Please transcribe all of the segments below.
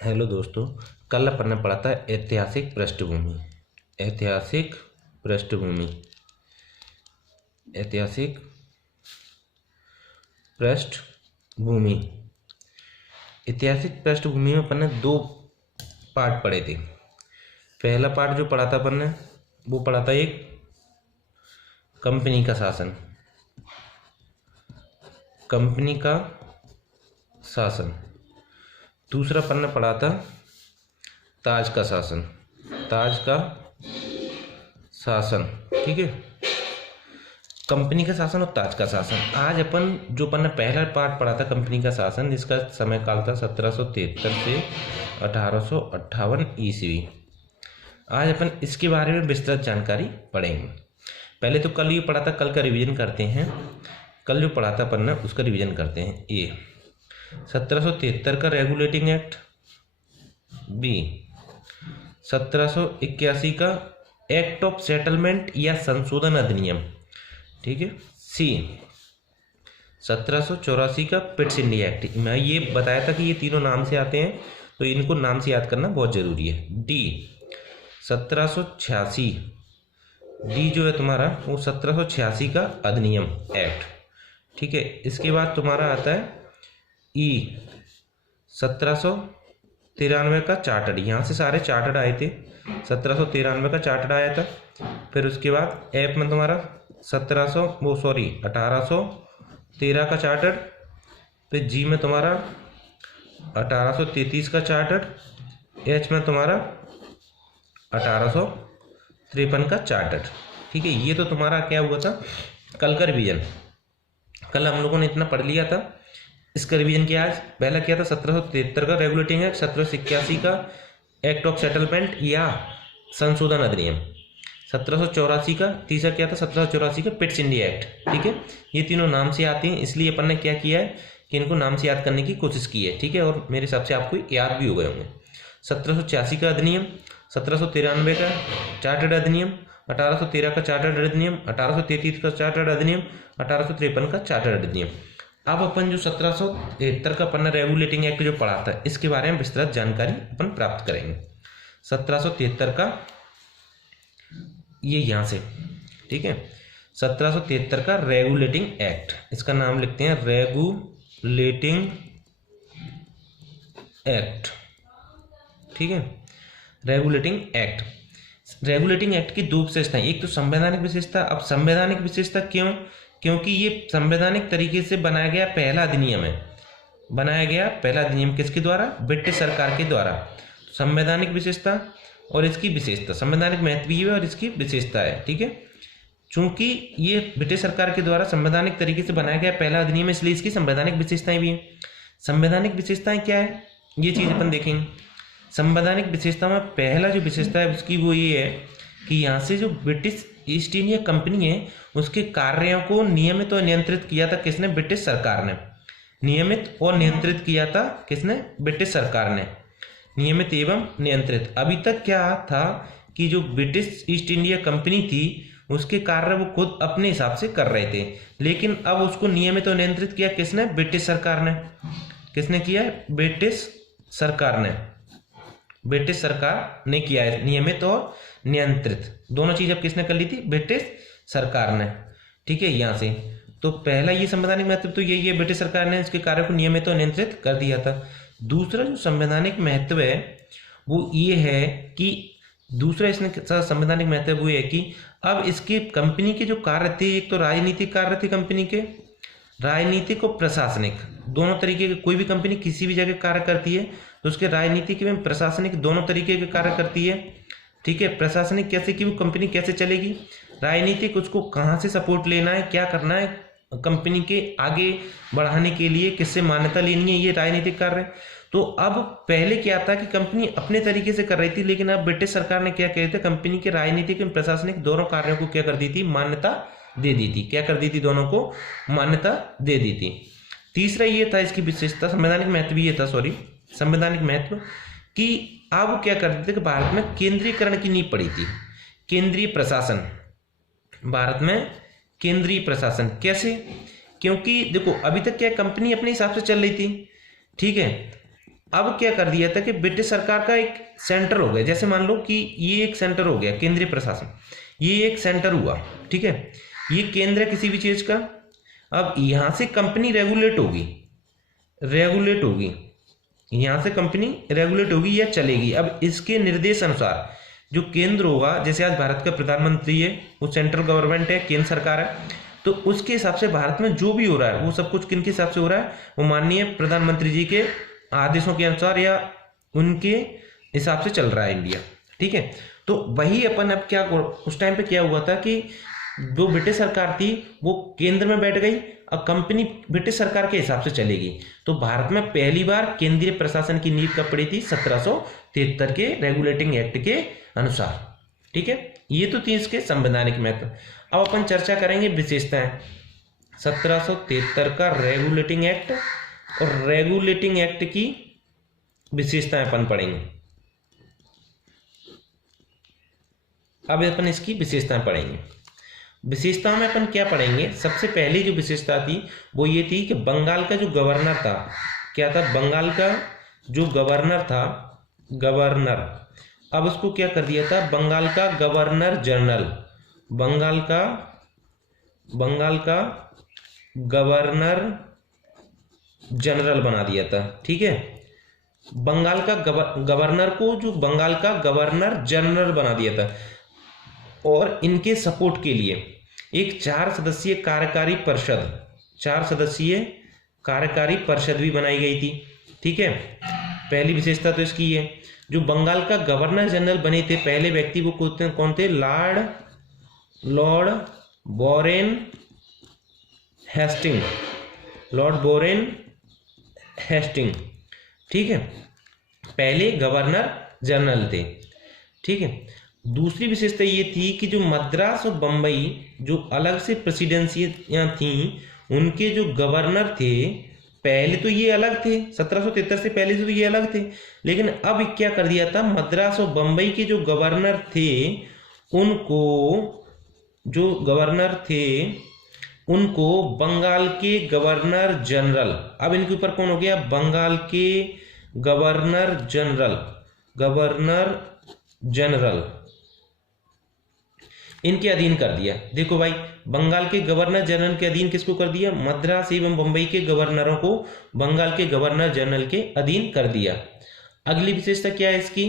Hello दोस्तों, कल अपन ने पढ़ा था ऐतिहासिक पृष्ठभूमि। ऐतिहासिक पृष्ठभूमि ऐतिहासिक पृष्ठभूमि ऐतिहासिक पृष्ठभूमि में अपन ने दो पार्ट पढ़े थे। पहला पार्ट जो पढ़ा था अपन ने वो पढ़ा था एक कंपनी का शासन। कंपनी का शासन। दूसरा अपन ने पढ़ा था ताज का शासन। ताज का शासन, ठीक है। कंपनी का शासन और ताज का शासन। आज अपन ने पहला पार्ट पढ़ा था कंपनी का शासन, जिसका समय काल था 1773 से 1858 ईस्वी। आज अपन इसके बारे में विस्तृत जानकारी पढ़ेंगे। पहले तो कल ये पढ़ा था, कल का रिवीजन करते हैं। कल जो पढ़ा था अपन ने उसका रिवीजन करते हैं। ए 1773 का रेगुलेटिंग एक्ट, बी 1781 का एक्ट ऑफ सेटलमेंट या संशोधन अधिनियम, ठीक है। सी 1784 का पिट्स इंडिया एक्ट। मैं ये बताया था कि ये तीनों नाम से आते हैं, तो इनको नाम से याद करना बहुत जरूरी है। डी 1786, डी जो है तुम्हारा वो 1786 का अधिनियम एक्ट, ठीक है। इसके बाद तुम्हारा आता है ई 1793 का चार्टर्ड। यहाँ से सारे चार्टर्ड आए थे। 1793 का चार्टर्ड आया था। फिर उसके बाद एफ में तुम्हारा 1813 का चार्टर्ड। फिर जी में तुम्हारा 1833 का चार्टर्ड। एच में तुम्हारा 1853 का चार्टर्ड, ठीक है। ये तो तुम्हारा क्या हुआ था, कल का रिवीजन। कल हम लोगों ने इतना पढ़ लिया था। इसका रिवीजन किया आज। पहला क्या था 1773 का रेगुलेटिंग एक्ट, 1781 का एक्ट ऑफ सेटलमेंट या संशोधन अधिनियम, 1784 का तीसरा क्या था 1784 का पिट्स इंडिया एक्ट, ठीक है। ये तीनों नाम से आते हैं, इसलिए अपन ने क्या किया है कि इनको नाम से याद करने की कोशिश की है, ठीक है। और मेरे हिसाब से आपको याद भी हो गए होंगे। 1786 का अधिनियम, 1793 का चार्टर्ड अधिनियम, 1813 का चार्टर्ड अधिनियम, 1833 का चार्टर्ड अधिनियम, 1853 का चार्टर्ड अधिनियम। अब अपन जो 1773 का अपन ने रेगुलेटिंग एक्ट जो पढ़ा था, इसके बारे में विस्तृत जानकारी अपन प्राप्त करेंगे। 1773 का ये यहाँ से, ठीक है। 1773 का रेगुलेटिंग एक्ट, इसका नाम लिखते हैं रेगुलेटिंग एक्ट, ठीक है। Regulating act. रेगुलेटिंग एक्ट की दो विशेषताएं, एक तो संवैधानिक विशेषता। अब संवैधानिक विशेषता क्यों? क्योंकि ये संवैधानिक तरीके से बनाया गया पहला अधिनियम है। बनाया गया पहला अधिनियम किसके द्वारा? ब्रिटिश सरकार के द्वारा। संवैधानिक विशेषता और इसकी विशेषता, संवैधानिक महत्व भी है और इसकी विशेषता है, ठीक है। चूंकि ये ब्रिटिश सरकार के द्वारा संवैधानिक तरीके से बनाया गया पहला अधिनियम है, इसलिए इसकी संवैधानिक विशेषताएं भी हैं। संवैधानिक विशेषताएं क्या है, ये चीज अपन देखेंगे। संवैधानिक विशेषता में पहला जो विशेषता है उसकी वो ये है कि यहाँ से जो ब्रिटिश ईस्ट इंडिया कंपनी है उसके कार्यों को नियमित और नियंत्रित किया था किसने? ब्रिटिश सरकार ने। नियमित और नियंत्रित किया था किसने? ब्रिटिश सरकार ने। नियमित एवं नियंत्रित। अभी तक क्या था कि जो ब्रिटिश ईस्ट इंडिया कंपनी थी उसके कार्य वो खुद अपने हिसाब से कर रहे थे, लेकिन अब उसको नियमित और नियंत्रित किया किसने? ब्रिटिश सरकार ने। किसने किया? ब्रिटिश सरकार ने। ब्रिटिश सरकार ने किया है नियमित और नियंत्रित, दोनों चीज अब किसने कर ली थी? ब्रिटिश सरकार ने, ठीक है। यहाँ से तो पहला ये संवैधानिक महत्व तो यही है, ब्रिटिश सरकार ने इसके कार्य को नियमित और नियंत्रित कर दिया था। दूसरा जो संवैधानिक महत्व है वो ये है कि दूसरा इसने संवैधानिक महत्व वो है कि अब इसकी कंपनी के जो कार्य थे, एक तो राजनीतिक कार्य थे कंपनी के, राजनीतिक और प्रशासनिक, दोनों तरीके के। कोई भी कंपनी किसी भी जगह कार्य करती है तो उसके राजनीतिक एवं प्रशासनिक दोनों तरीके के कार्य करती है, ठीक है। प्रशासनिक कैसे कि वो कंपनी कैसे चलेगी, राजनीतिक उसको कहाँ से सपोर्ट लेना है, क्या करना है कंपनी के आगे बढ़ाने के लिए, किससे मान्यता लेनी है, ये राजनीतिक कार्य है। तो अब पहले क्या था कि कंपनी अपने तरीके से कर रही थी, लेकिन अब ब्रिटिश सरकार ने क्या किया था, कंपनी के राजनीतिक एवं प्रशासनिक दोनों कार्यों को क्या कर दी थी? मान्यता दे दी थी। क्या कर दी थी? दोनों को मान्यता दे दी थी। तीसरा ये था इसकी विशेषता, संवैधानिक महत्व ये था, सॉरी संवैधानिक महत्व, कि अब क्या करते थे कि भारत में केंद्रीकरण की नींव पड़ी थी। केंद्रीय प्रशासन, भारत में केंद्रीय प्रशासन कैसे? क्योंकि देखो अभी तक क्या कंपनी अपने हिसाब से चल रही थी, ठीक है। अब क्या कर दिया था कि ब्रिटिश सरकार का एक सेंटर हो गया, जैसे मान लो कि ये एक सेंटर हो गया केंद्रीय प्रशासन, ये एक सेंटर हुआ, ठीक है, ये केंद्र है किसी भी चीज का। अब यहां से कंपनी रेगुलेट होगी, रेगुलेट होगी, यहां से कंपनी रेगुलेट होगी या चलेगी। अब इसके निर्देश अनुसार जो केंद्र होगा, जैसे आज भारत का प्रधानमंत्री है, वो सेंट्रल गवर्नमेंट है, केंद्र सरकार है, तो उसके हिसाब से भारत में जो भी हो रहा है वो सब कुछ किन के हिसाब से हो रहा है, वो माननीय प्रधानमंत्री जी के आदेशों के अनुसार या उनके हिसाब से चल रहा है इंडिया, ठीक है। तो वही अपन अब क्या, उस टाइम पे क्या हुआ था कि जो ब्रिटिश सरकार थी वो केंद्र में बैठ गई, अब कंपनी ब्रिटिश सरकार के हिसाब से चलेगी। तो भारत में पहली बार केंद्रीय प्रशासन की नींव कब पड़ी थी, 1773 के रेगुलेटिंग एक्ट के अनुसार, ठीक है। ये तो थी इसके संवैधानिक महत्व। अब अपन चर्चा करेंगे विशेषताएं 1773 का रेगुलेटिंग एक्ट, और रेगुलेटिंग एक्ट की विशेषताएं अपन पढ़ेंगे। अब अपन इसकी विशेषताएं पढ़ेंगे। विशेषताओं में अपन क्या पढ़ेंगे, सबसे पहली जो विशेषता थी वो ये थी कि बंगाल का जो गवर्नर था, क्या था, बंगाल का जो गवर्नर था, गवर्नर, अब उसको क्या कर दिया था, बंगाल का गवर्नर जनरल, बंगाल का गवर्नर जनरल बना दिया था, ठीक है। बंगाल का गवर्नर को जो बंगाल का गवर्नर जनरल बना दिया था, और इनके सपोर्ट के लिए एक 4 सदस्यीय कार्यकारी परिषद, 4 सदस्यीय कार्यकारी परिषद भी बनाई गई थी, ठीक है। पहली विशेषता तो इसकी है। जो बंगाल का गवर्नर जनरल बने थे पहले व्यक्ति वो कौन थे, Lord Warren Hastings, Lord Warren Hastings, ठीक है, पहले गवर्नर जनरल थे, ठीक है। दूसरी विशेषता ये थी कि जो मद्रास और बंबई जो अलग से प्रेसिडेंसियां थी, उनके जो गवर्नर थे पहले तो ये अलग थे, 1773 से पहले से तो ये अलग थे, लेकिन अब क्या कर दिया था, मद्रास और बंबई के जो गवर्नर थे उनको, जो गवर्नर थे उनको बंगाल के गवर्नर जनरल, अब इनके ऊपर कौन हो गया, बंगाल के गवर्नर जनरल, गवर्नर जनरल इनके अधीन कर दिया। देखो भाई, बंगाल के गवर्नर जनरल के अधीन किसको कर दिया, मद्रास एवं बंबई के गवर्नरों को बंगाल के गवर्नर जनरल के अधीन कर दिया। अगली विशेषता क्या है इसकी,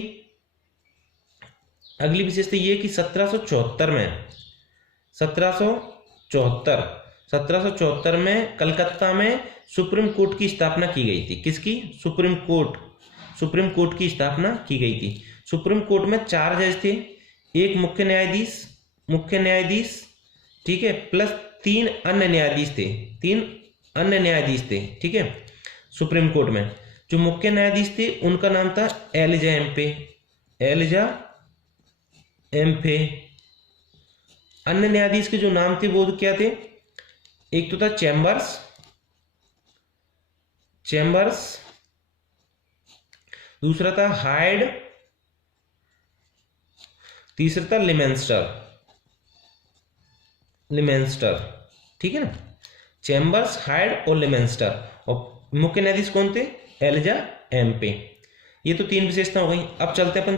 अगली विशेषता ये कि 1774 में कलकत्ता में सुप्रीम कोर्ट की स्थापना की गई थी। किसकी, सुप्रीम कोर्ट की स्थापना की गई थी। सुप्रीम कोर्ट में 4 जज थे, एक मुख्य न्यायाधीश, ठीक है, प्लस 3 अन्य न्यायाधीश थे, ठीक है। सुप्रीम कोर्ट में जो मुख्य न्यायाधीश थे उनका नाम था एलिजा एम्फे। अन्य न्यायाधीश के जो नाम थे वो क्या थे, एक तो था चैम्बर्स, दूसरा था हाइड, तीसरा था लिमेंस्टर, ठीक है ना, चैम्बर्स, हाइड और लिमेंस्टर, और मुख्य न्यायाधीश कौन थे, एलिजा एम्पे। ये तो 3 विशेषता हो गई। अब चलते हैं अपन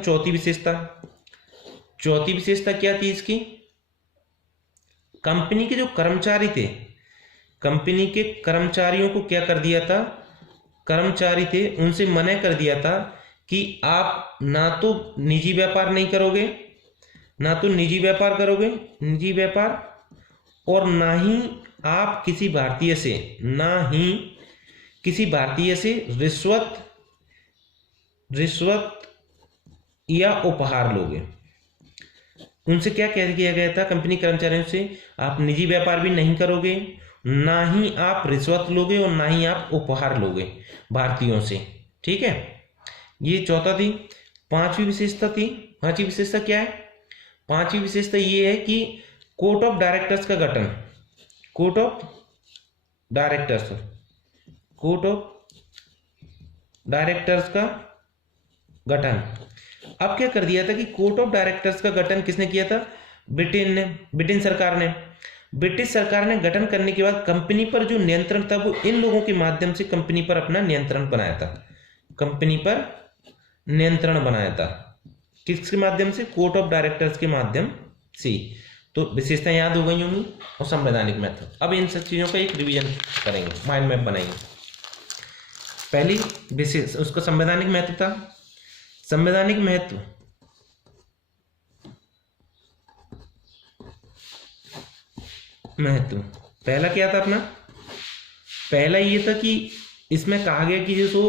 चौथी विशेषता क्या थी इसकी, कंपनी के जो कर्मचारी थे, कंपनी के कर्मचारियों को क्या कर दिया था, कर्मचारी थे उनसे मना कर दिया था कि आप ना तो निजी व्यापार और ना ही आप किसी भारतीय से रिश्वत या उपहार लोगे। उनसे क्या कह दिया गया था कंपनी कर्मचारियों से, आप निजी व्यापार भी नहीं करोगे, ना ही आप रिश्वत लोगे और ना ही आप उपहार लोगे भारतीयों से, ठीक है। ये चौथा थी। पांचवी विशेषता क्या है, पांचवी विशेषता ये है कि कोर्ट ऑफ डायरेक्टर्स का गठन। अब क्या कर दिया था कि कोर्ट ऑफ डायरेक्टर्स का गठन किसने किया था, ब्रिटेन सरकार ने गठन करने के बाद कंपनी पर जो नियंत्रण था वो इन लोगों के माध्यम से कंपनी पर अपना नियंत्रण बनाया था। कंपनी पर नियंत्रण बनाया था। किसके माध्यम से? कोर्ट ऑफ डायरेक्टर्स के माध्यम से। तो विशेषता याद हो गई होंगी। और संवैधानिक महत्व, अब इन सब चीज़ों का एक रिवीजन करेंगे, माइंड मैप बनाएंगे। पहली विशेष उसका संवैधानिक महत्व था। संवैधानिक महत्व पहला क्या था अपना? पहला ये था कि इसमें कहा गया कि जो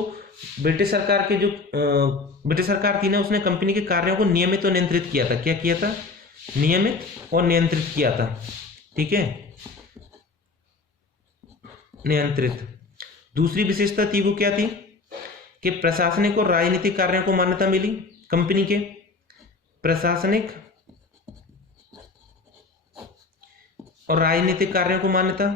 ब्रिटिश सरकार के जो ब्रिटिश सरकार थी ना, उसने कंपनी के कार्यों को नियमित और नियंत्रित किया था। क्या किया था? नियमित और नियंत्रित किया था। ठीक है, नियंत्रित। दूसरी विशेषता थी वो क्या थी? कि प्रशासनिक और राजनीतिक कार्यों को मान्यता मिली। कंपनी के प्रशासनिक और राजनीतिक कार्यों को मान्यता।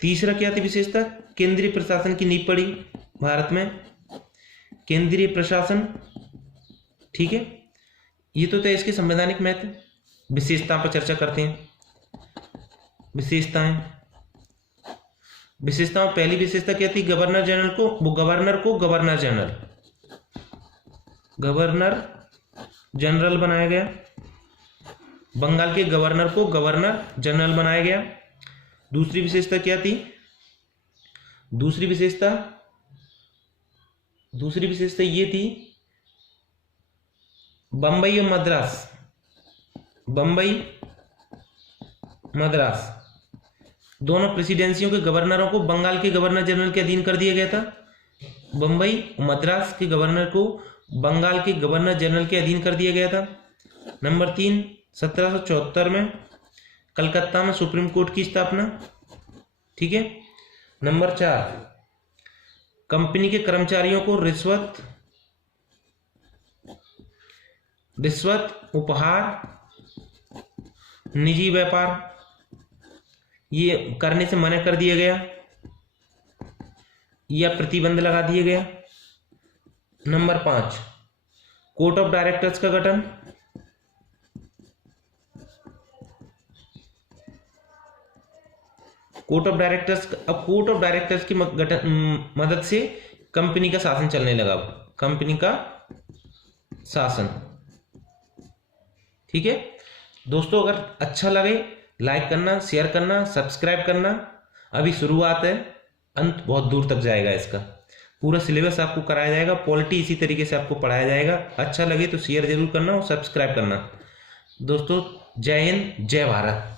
तीसरा क्या थी विशेषता? केंद्रीय प्रशासन की नींव पड़ी भारत में, केंद्रीय प्रशासन। ठीक है, ये तो था इसके संवैधानिक महत्व। विशेषता पर चर्चा करते हैं। विशेषताएं, विशेषताओं पहली विशेषता क्या थी? गवर्नर जनरल को गवर्नर जनरल बनाया गया। बंगाल के गवर्नर को गवर्नर जनरल बनाया गया। दूसरी विशेषता क्या थी? दूसरी विशेषता ये थी, बंबई मद्रास दोनों प्रेसिडेंसियों के गवर्नरों को बंगाल के गवर्नर जनरल के अधीन कर दिया गया था। बंबई मद्रास के गवर्नर को बंगाल के गवर्नर जनरल के अधीन कर दिया गया था। नंबर 3, 1774 में कलकत्ता में सुप्रीम कोर्ट की स्थापना। ठीक है। नंबर 4, कंपनी के कर्मचारियों को रिश्वत, उपहार, निजी व्यापार ये करने से मना कर दिया गया या प्रतिबंध लगा दिया गया। नंबर 5, कोर्ट ऑफ डायरेक्टर्स का गठन। कोर्ट ऑफ डायरेक्टर्स की मदद से कंपनी का शासन चलने लगा। कंपनी का शासन। ठीक है दोस्तों, अगर अच्छा लगे लाइक करना, शेयर करना, सब्सक्राइब करना। अभी शुरुआत है, अंत बहुत दूर तक जाएगा इसका। पूरा सिलेबस आपको कराया जाएगा, पॉलिटी इसी तरीके से आपको पढ़ाया जाएगा। अच्छा लगे तो शेयर जरूर करना और सब्सक्राइब करना। दोस्तों जय हिंद, जय भारत।